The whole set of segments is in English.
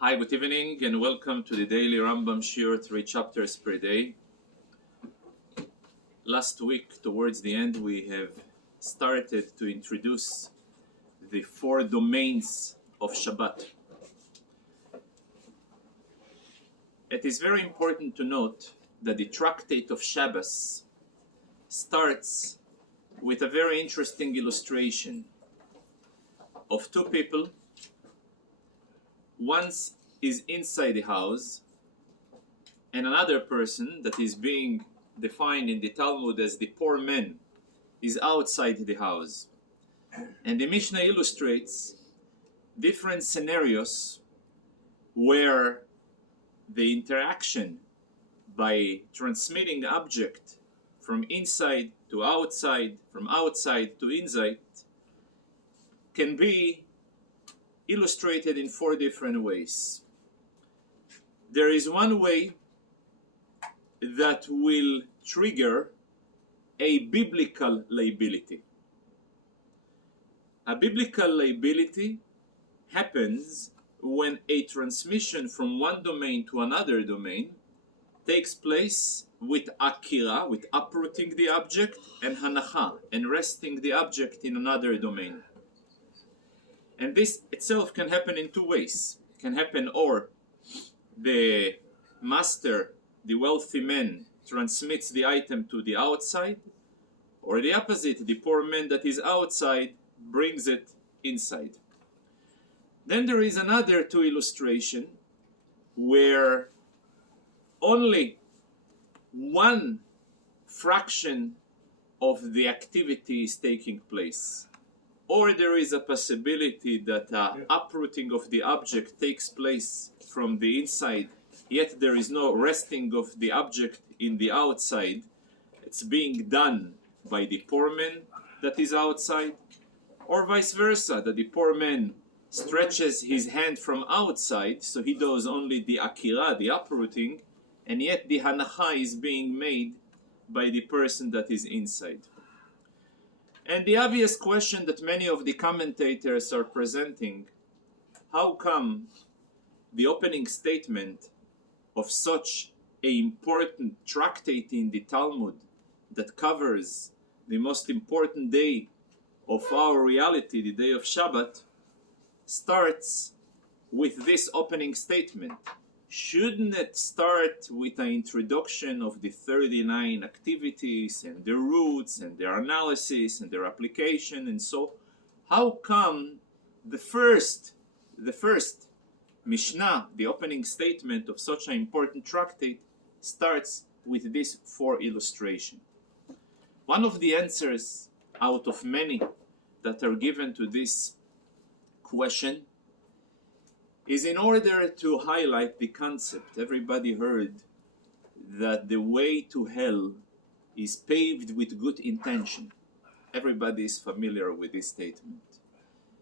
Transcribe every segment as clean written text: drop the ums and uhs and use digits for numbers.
Hi, good evening, and welcome to the daily Rambam Shir, 3 chapters per day. Last week, towards the end, we have started to introduce the 4 domains of Shabbat. It is very important to note that the tractate of Shabbos starts with a very interesting illustration of 2 people. One is inside the house, and another person that is being defined in the Talmud as the poor man is outside the house. And the Mishnah illustrates different scenarios where the interaction by transmitting object from inside to outside, from outside to inside, can be illustrated in 4 different ways. There is one way that will trigger a biblical liability. A biblical liability happens when a transmission from one domain to another domain takes place with akira, with uprooting the object, and hanacha, and resting the object in another domain. And this itself can happen in 2 ways. It can happen or the master, the wealthy man, transmits the item to the outside, or the opposite, the poor man that is outside brings it inside. Then there is another 2 illustration where only one fraction of the activity is taking place, or there is a possibility that uprooting of the object takes place from the inside, yet there is no resting of the object in the outside. It's being done by the poor man that is outside, or vice versa, that the poor man stretches his hand from outside, so he does only the akira, the uprooting, and yet the hanacha is being made by the person that is inside. And the obvious question that many of the commentators are presenting: how come the opening statement of such an important tractate in the Talmud that covers the most important day of our reality, the day of Shabbat, starts with this opening statement? Shouldn't it start with an introduction of the 39 activities and their roots and their analysis and their application? And so how come the first Mishnah, the opening statement of such an important tractate, starts with this 4 illustration? One of the answers out of many that are given to this question is in order to highlight the concept. Everybody heard that the way to hell is paved with good intention. Everybody is familiar with this statement.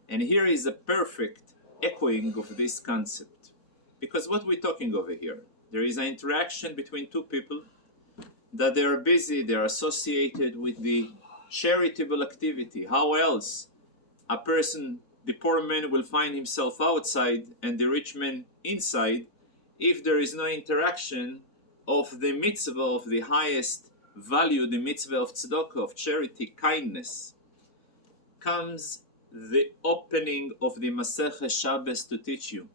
And here is a perfect echoing of this concept. Because what we're talking over here, there is an interaction between 2 people that they are busy, they are associated with the charitable activity. How else a person, the poor man, will find himself outside and the rich man inside if there is no interaction of the mitzvah of the highest value, the mitzvah of tzedakah, of charity, kindness? Comes the opening of the Masechet Shabbos to teach you,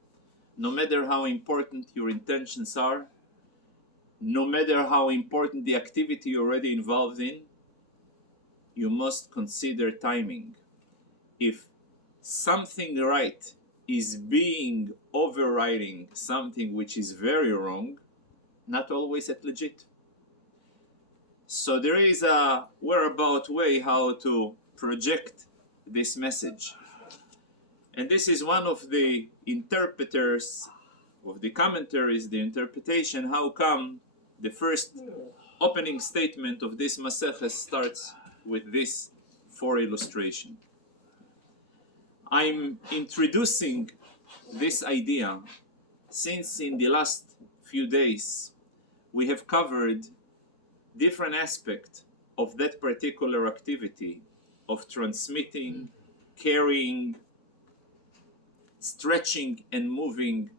no matter how important your intentions are, no matter how important the activity you're already involved in, you must consider timing. If something right is being overriding something which is very wrong, not always at legit. So there is a whereabout way how to project this message. And this is one of the interpreters of the commentaries, the interpretation, how come the first opening statement of this Masechet starts with this 4 illustration. I'm introducing this idea since in the last few days we have covered different aspects of that particular activity of transmitting, carrying, stretching and moving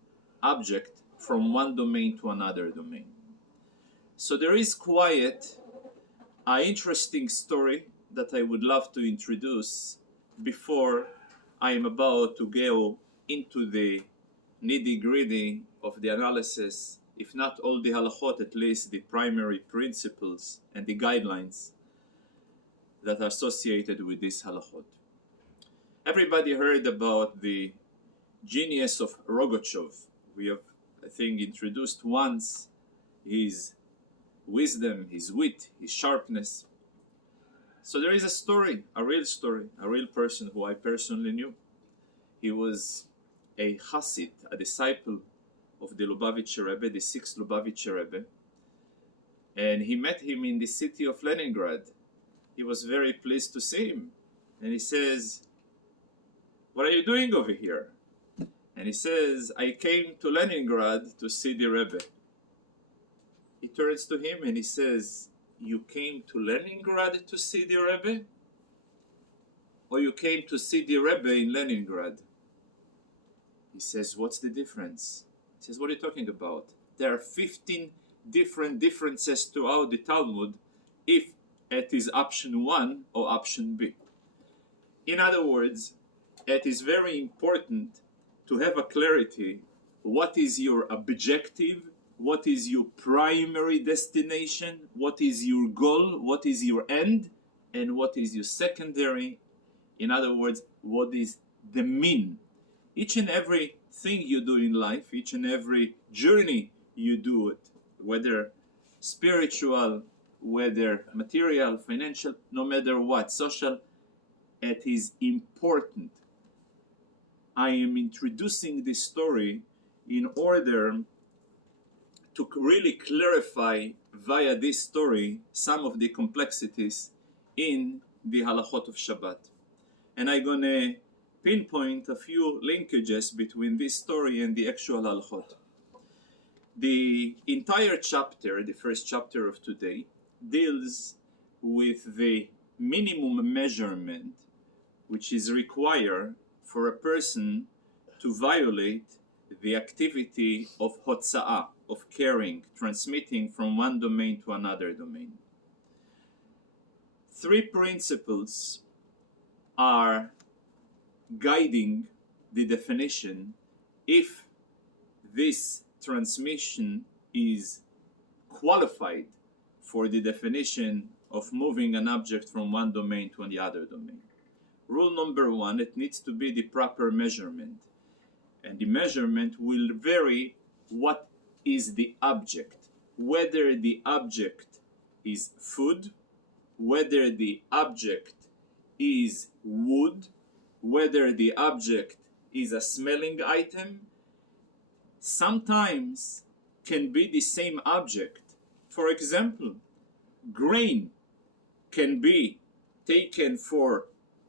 object from one domain to another domain. So there is quite an interesting story that I would love to introduce before I am about to go into the nitty-gritty of the analysis, if not all the halachot, at least the primary principles and the guidelines that are associated with this halachot. Everybody heard about the genius of Rogachev. We have, I think, introduced once his wisdom, his wit, his sharpness. So there is a story, a real person who I personally knew. He was a Hasid, a disciple of the Lubavitcher Rebbe, the 6th Lubavitcher Rebbe. And he met him in the city of Leningrad. He was very pleased to see him. And he says, "What are you doing over here?" And he says, "I came to Leningrad to see the Rebbe." He turns to him and he says, "You came to Leningrad to see the Rebbe? Or you came to see the Rebbe in Leningrad?" He says, "What's the difference?" He says, "What are you talking about? There are 15 different differences throughout the Talmud if it is option 1 or option B." In other words, it is very important to have a clarity. What is your objective? What is your primary destination? What is your goal? What is your end? And what is your secondary? In other words, what is the mean? Each and every thing you do in life, each and every journey you do it, whether spiritual, whether material, financial, no matter what, social, it is important. I am introducing this story in order to really clarify via this story some of the complexities in the halachot of Shabbat. And I'm going to pinpoint a few linkages between this story and the actual halachot. The entire chapter, the first chapter of today, deals with the minimum measurement which is required for a person to violate the activity of hotza'ah, of carrying, transmitting from one domain to another domain. 3 principles are guiding the definition if this transmission is qualified for the definition of moving an object from one domain to the other domain. Rule number 1, it needs to be the proper measurement. And the measurement will vary what is the object. Whether the object is food, whether the object is wood, whether the object is a smelling item, sometimes can be the same object. For example, grain can be taken for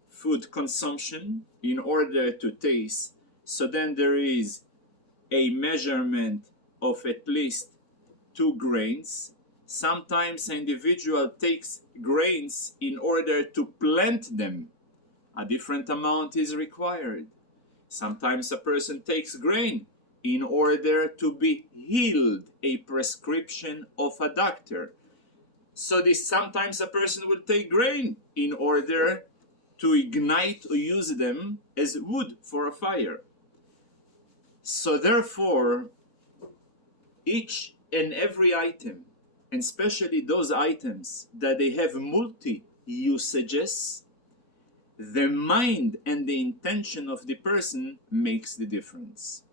food consumption in order to taste. So then there is a measurement of at least 2 grains. Sometimes an individual takes grains in order to plant them. A different amount is required. Sometimes a person takes grain in order to be healed, a prescription of a doctor. So sometimes a person will take grain in order to ignite or use them as wood for a fire. So therefore, each and every item, and especially those items that they have multi-usages, the mind and the intention of the person makes the difference.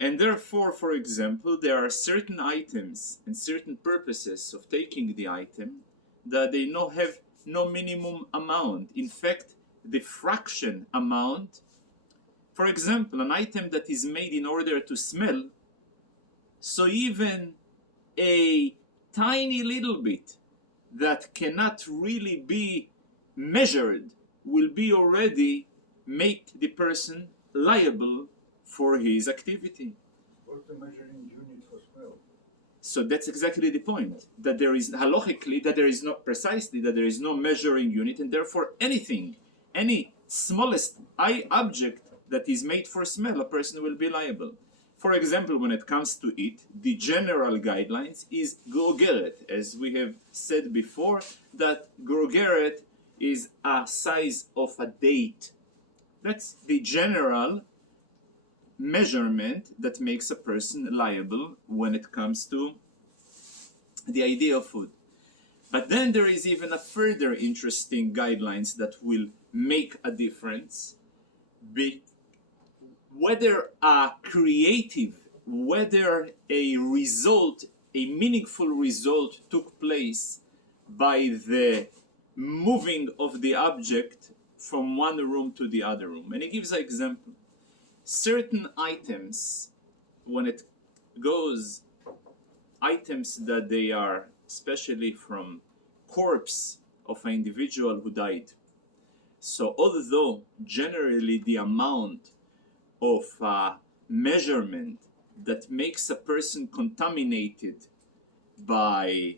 And therefore, for example, there are certain items and certain purposes of taking the item that they have no minimum amount. In fact, the fraction amount, for example, an item that is made in order to smell, so even a tiny little bit that cannot really be measured will be already make the person liable for his activity. What's the measuring unit for smell? So that's exactly the point, that there is halachically, that there is not precisely, that there is no measuring unit, and therefore anything, any smallest object that is made for smell, a person will be liable. For example, when it comes to it, the general guidelines is grogeret, as we have said before, that grogeret is a size of a date. That's the general measurement that makes a person liable when it comes to the idea of food. But then there is even a further interesting guidelines that will make a difference. Whether a creative, whether a result, a meaningful result took place by the moving of the object from one room to the other room. And he gives an example. Certain items, when it goes, items that they are especially from corpse of an individual who died. So although generally the amount of measurement that makes a person contaminated by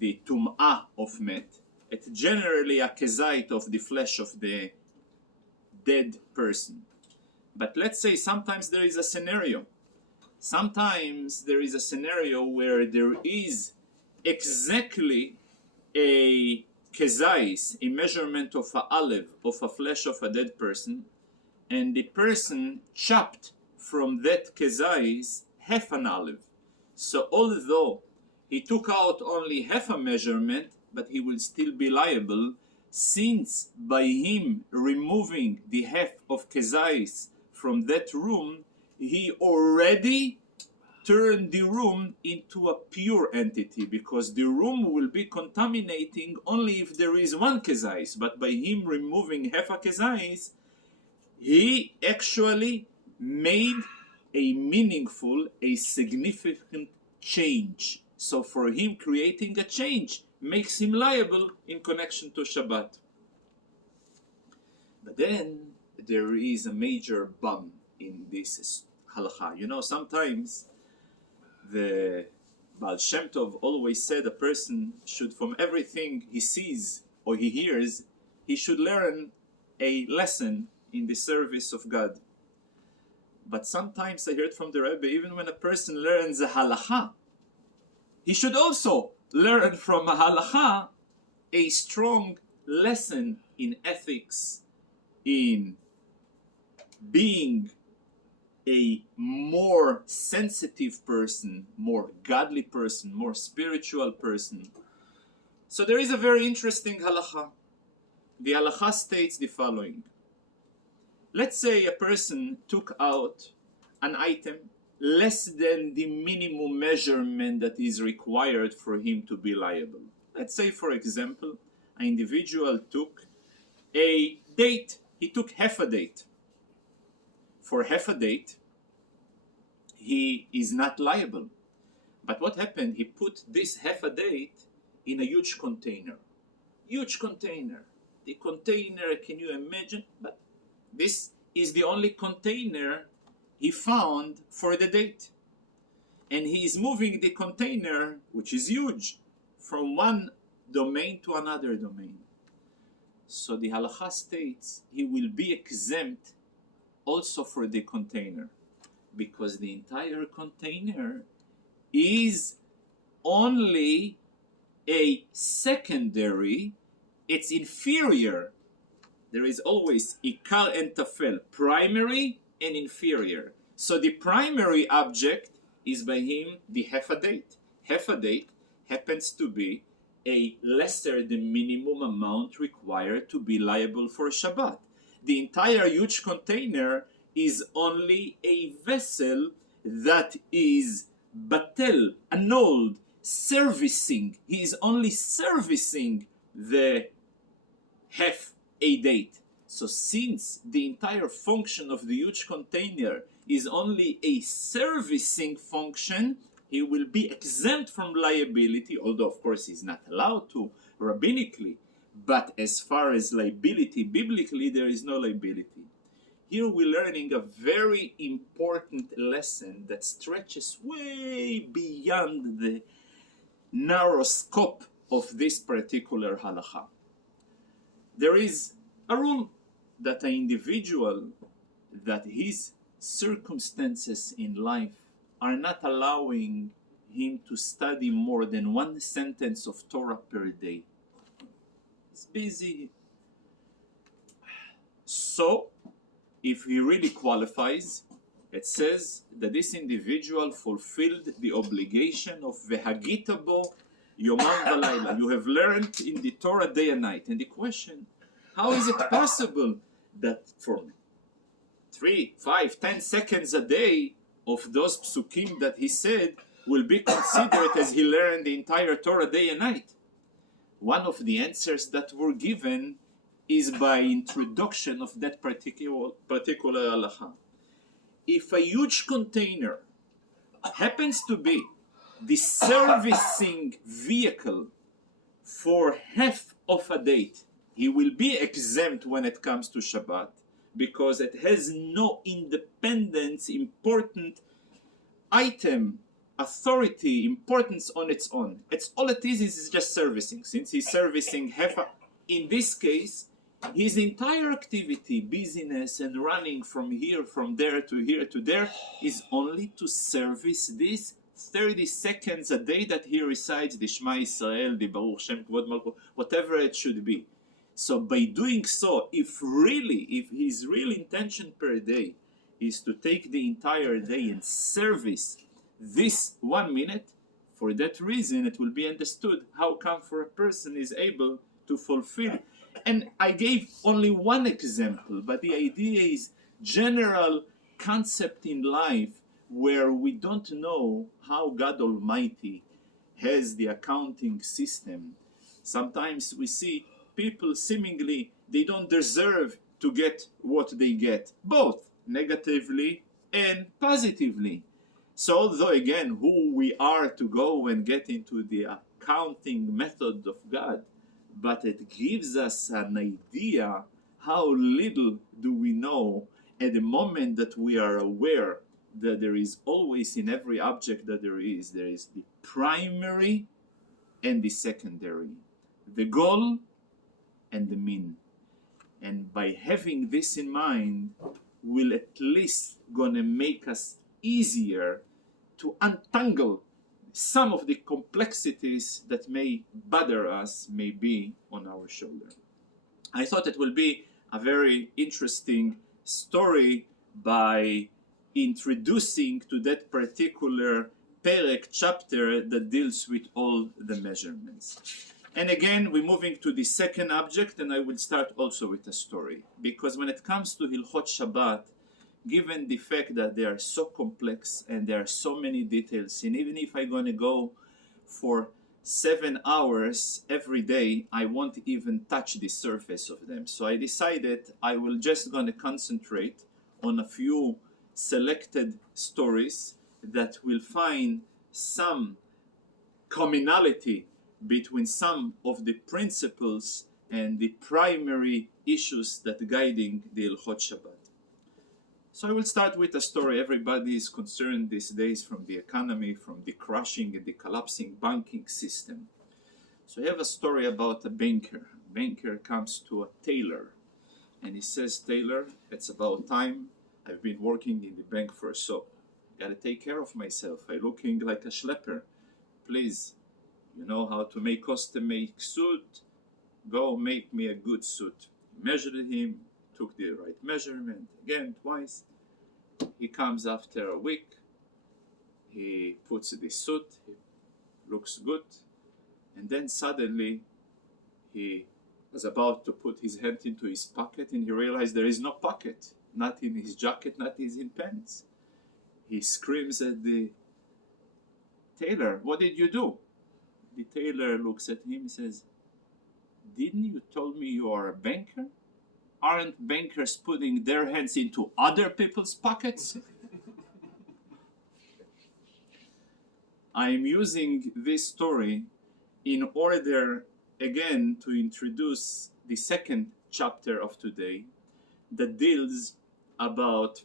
the tum'ah of met, it's generally a kezait of the flesh of the dead person. But let's say sometimes there is a scenario. Sometimes there is a scenario where there is exactly a kezais, a measurement of a olive, of a flesh of a dead person, and the person chopped from that kezais half an olive. So although he took out only half a measurement, but he will still be liable, since by him removing the half of kezais from that room, he already turned the room into a pure entity, because the room will be contaminating only if there is one kezais. But by him removing half a kezais, he actually made a meaningful, a significant change. So for him, creating a change makes him liable in connection to Shabbat. But then there is a major bump in this halacha. You know, sometimes the Baal Shem Tov always said a person should, from everything he sees or he hears, he should learn a lesson in the service of God. But sometimes I heard from the Rebbe, even when a person learns a halacha, he should also learn from a halacha a strong lesson in ethics, in being a more sensitive person, more godly person, more spiritual person. So there is a very interesting halacha. The halacha states the following. Let's say a person took out an item less than the minimum measurement that is required for him to be liable. Let's say, for example, an individual took a date. He took half a date. For half a date, he is not liable. But what happened? He put this half a date in a huge container. Huge container. The container, can you imagine? But this is the only container he found for the date. And he is moving the container, which is huge, from one domain to another domain. So the halacha states he will be exempt also for the container, because the entire container is only a secondary, it's inferior. There is always ikar and tafel, primary and inferior. So the primary object is by him the half a date. Half a date happens to be a lesser than minimum amount required to be liable for Shabbat. The entire huge container is only a vessel that is batel, annulled, servicing. He is only servicing the half a date. So since the entire function of the huge container is only a servicing function, he will be exempt from liability, although of course he's not allowed to rabbinically. But as far as liability, biblically, there is no liability. Here we're learning a very important lesson that stretches way beyond the narrow scope of this particular halacha. There is a rule that an individual that his circumstances in life are not allowing him to study more than one sentence of Torah per day. He's busy. So, if he really qualifies, it says that this individual fulfilled the obligation of Vehagita bo Yomam Valayla. You have learned in the Torah day and night. And the question, how is it possible that for 3, 5, 10 seconds a day of those psukim that he said will be considered as he learned the entire Torah day and night? One of the answers that were given is by introduction of that particular halacha. If a huge container happens to be the servicing vehicle for half of a date, he will be exempt when it comes to Shabbat, because it has no independent, important item, authority, importance on its own. It's all it is just servicing. Since he's servicing in this case, his entire activity, busyness and running from here, from there to here to there, is only to service this 30 seconds a day that he recites the Shema Yisrael, the Baruch Shem Kvod Malchut, whatever it should be. So by doing so, if his real intention per day is to take the entire day and service this 1 minute, for that reason it will be understood how come for a person is able to fulfill. And I gave only one example, but the idea is general concept in life where we don't know how God Almighty has the accounting system. Sometimes we see people seemingly they don't deserve to get what they get, both negatively and positively. So although again who we are to go and get into the accounting method of God, but it gives us an idea how little do we know at the moment that we are aware that there is always in every object that there is the primary and the secondary, the goal and the mean. And by having this in mind, will at least gonna make us easier to untangle some of the complexities that may bother us, may be on our shoulder. I thought it will be a very interesting story by introducing to that particular perek chapter that deals with all the measurements. And again, we're moving to the second object, and I will start also with a story. Because when it comes to Hilchot Shabbat, given the fact that they are so complex and there are so many details, and even if I'm going to go for 7 hours every day, I won't even touch the surface of them. So I decided I will just going to concentrate on a few selected stories that will find some commonality between some of the principles and the primary issues that guiding the Hilchot Shabbat. So I will start with a story. Everybody is concerned these days from the economy, from the crashing and the collapsing banking system. So I have a story about a banker. A banker comes to a tailor and he says, "Tailor, it's about time. I've been working in the bank for so. Gotta take care of myself. I'm looking like a schlepper. Please, you know how to make custom-made suit? Go make me a good suit." Measured him, took the right measurement, again, twice. He comes after a week. He puts the suit, he looks good. And then suddenly, he was about to put his hand into his pocket and he realized there is no pocket, not in his jacket, not in his pants. He screams at the tailor, "What did you do?" The tailor looks at him and says, "Didn't you tell me you are a banker? Aren't bankers putting their hands into other people's pockets?" I am using this story in order, again, to introduce the second chapter of today that deals about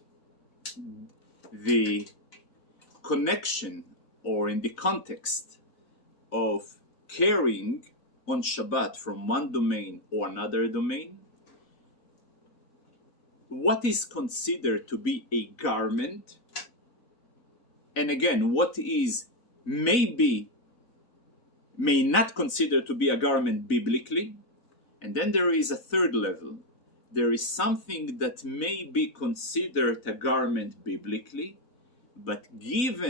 the connection or in the context of carrying on Shabbat from one domain or another domain, what is considered to be a garment, and again, what is may not consider to be a garment biblically. And then there is a third level. There is something that may be considered a garment biblically, but given